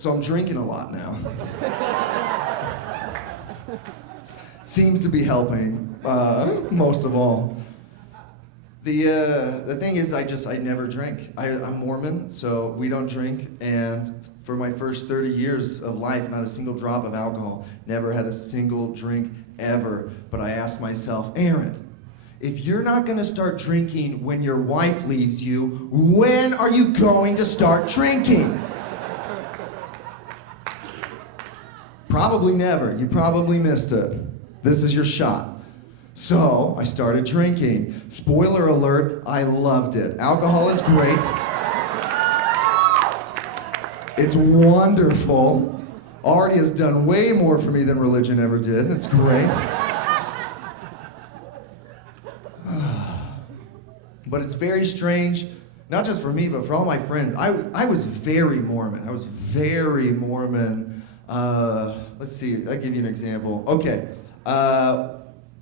So I'm drinking a lot now. Seems to be helping, most of all. The thing is, I never drink. I'm Mormon, so we don't drink, and for my first 30 years of life, not a single drop of alcohol, never had a single drink ever. But I asked myself, Aaron, if you're not gonna start drinking when your wife leaves you, when are you going to start drinking? Probably never. You probably missed it. This is your shot. So I started drinking. Spoiler alert, I loved it. Alcohol is great. It's wonderful. Already has done way more for me than religion ever did. It's great. But it's very strange, not just for me, but for all my friends. I was very Mormon. I was very Mormon. Let's see, I'll give you an example. Okay,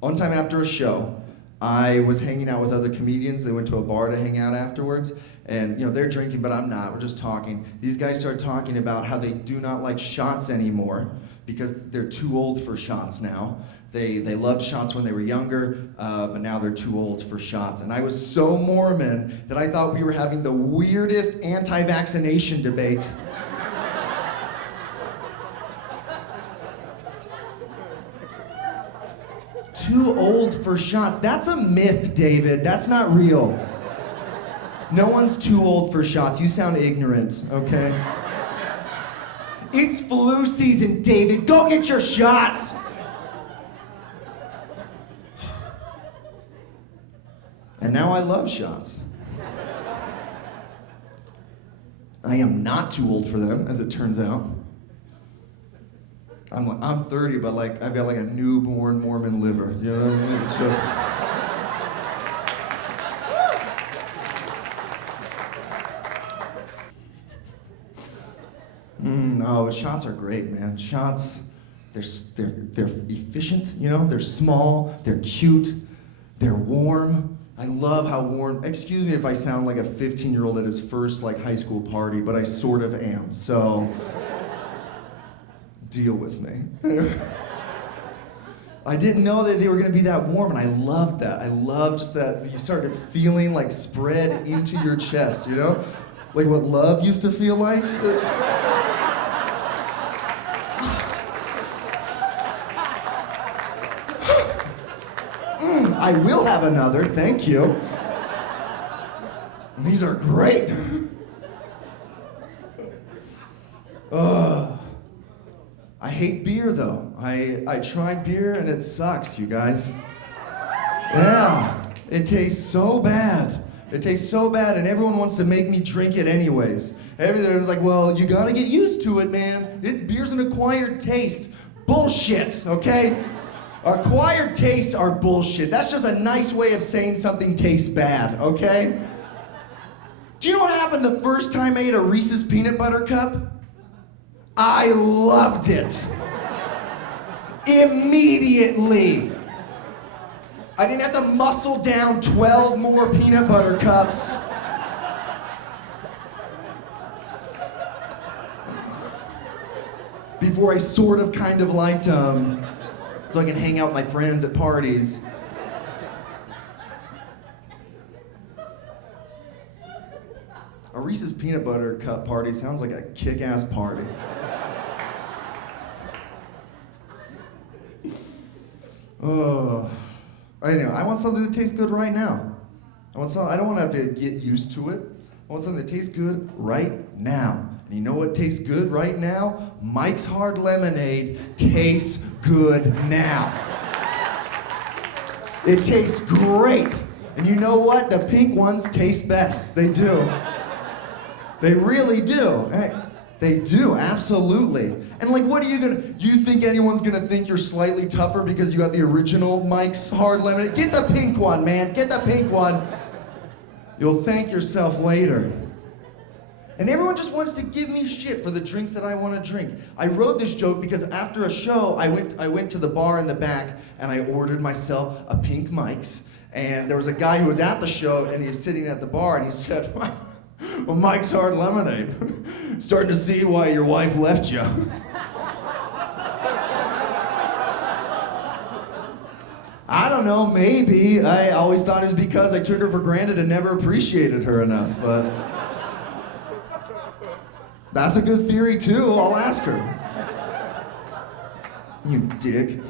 one time after a show, I was hanging out with other comedians. They went to a bar to hang out afterwards, and they're drinking, but I'm not. We're just talking. These guys start talking about how they do not like shots anymore because they're too old for shots now. They loved shots when they were younger, but now they're too old for shots. And I was so Mormon that I thought we were having the weirdest anti-vaccination debate. Too old for shots. That's a myth, David. That's not real. No one's too old for shots. You sound ignorant, okay? It's flu season, David. Go get your shots. And now I love shots. I am not too old for them, as it turns out. I'm 30, but I've got a newborn Mormon liver. You know what I mean? It's just. No, shots are great, man. Shots, they're efficient. They're small, they're cute, they're warm. I love how warm. Excuse me if I sound like a 15-year-old at his first high school party, but I sort of am. So. Deal with me. I didn't know that they were gonna be that warm, and I loved that. I loved just that you started feeling spread into your chest, like what love used to feel like. I will have another, thank you. These are great. I hate beer though. I tried beer and it sucks, you guys. Yeah, it tastes so bad. It tastes so bad and everyone wants to make me drink it anyways. Everyone's like, well, you gotta get used to it, man. Beer's an acquired taste. Bullshit, okay? Acquired tastes are bullshit. That's just a nice way of saying something tastes bad, okay? Do you know what happened the first time I ate a Reese's peanut butter cup? I loved it. Immediately. I didn't have to muscle down 12 more peanut butter cups. Before I sort of kind of liked them, so I can hang out with my friends at parties. A Reese's peanut butter cup party sounds like a kick-ass party. Anyway, I want something that tastes good right now. I don't want to have to get used to it. I want something that tastes good right now. And you know what tastes good right now? Mike's Hard Lemonade tastes good now. It tastes great. And you know what? The pink ones taste best. They do. They really do. They do, absolutely. And what are you think anyone's gonna think you're slightly tougher because you got the original Mike's Hard Lemonade? Get the pink one, man, get the pink one. You'll thank yourself later. And everyone just wants to give me shit for the drinks that I want to drink. I wrote this joke because after a show, I went to the bar in the back and I ordered myself a pink Mike's. And there was a guy who was at the show and he was sitting at the bar and he said, well, Mike's Hard Lemonade. Starting to see why your wife left you. I don't know, maybe. I always thought it was because I took her for granted and never appreciated her enough, but that's a good theory too. I'll ask her. You dick.